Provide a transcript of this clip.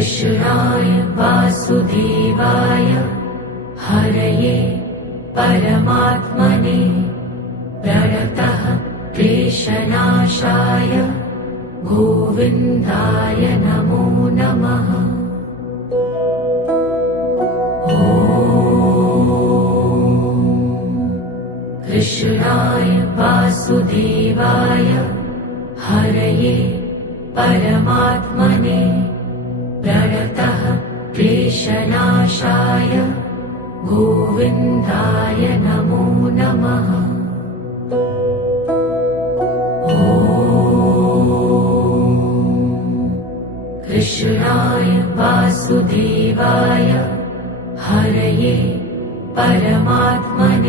कृष्णाय वासुदेवाय हरये परमात्मने प्रणतः क्लेशनाशाय गोविन्दाय नमो नमः। कृष्णाय वासुदेवाय हरये परमात्मने प्रणतः क्लेशनाशाय गोविन्दाय नमो नमः। कृष्णाय वासुदेवाय हरये परमात्मने